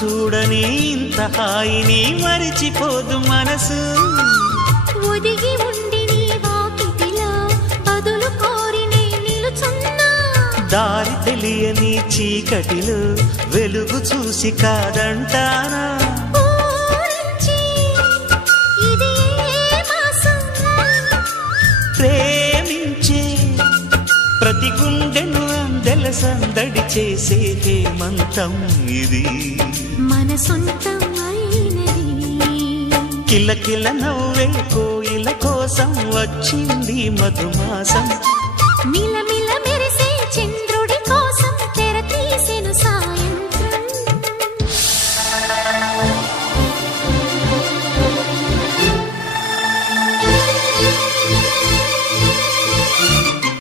చూడని ఇంత హాయిని మరిచిపోదు మనసు ఒదిగి ఉండి నీ వాకిటిలో బదులు కోరి నే నిలుచున్నా దారి తెలియని చీకటిలో వెలుగు చూసి కాదంటానా ప్రేమించే ప్రతి గుండెను అందెల సందడి చేసే హేమంతం ఇది మన సొంతం అయినది కిలకిల నవ్వే కోయిల కోసం వచ్చింది మధుమాసం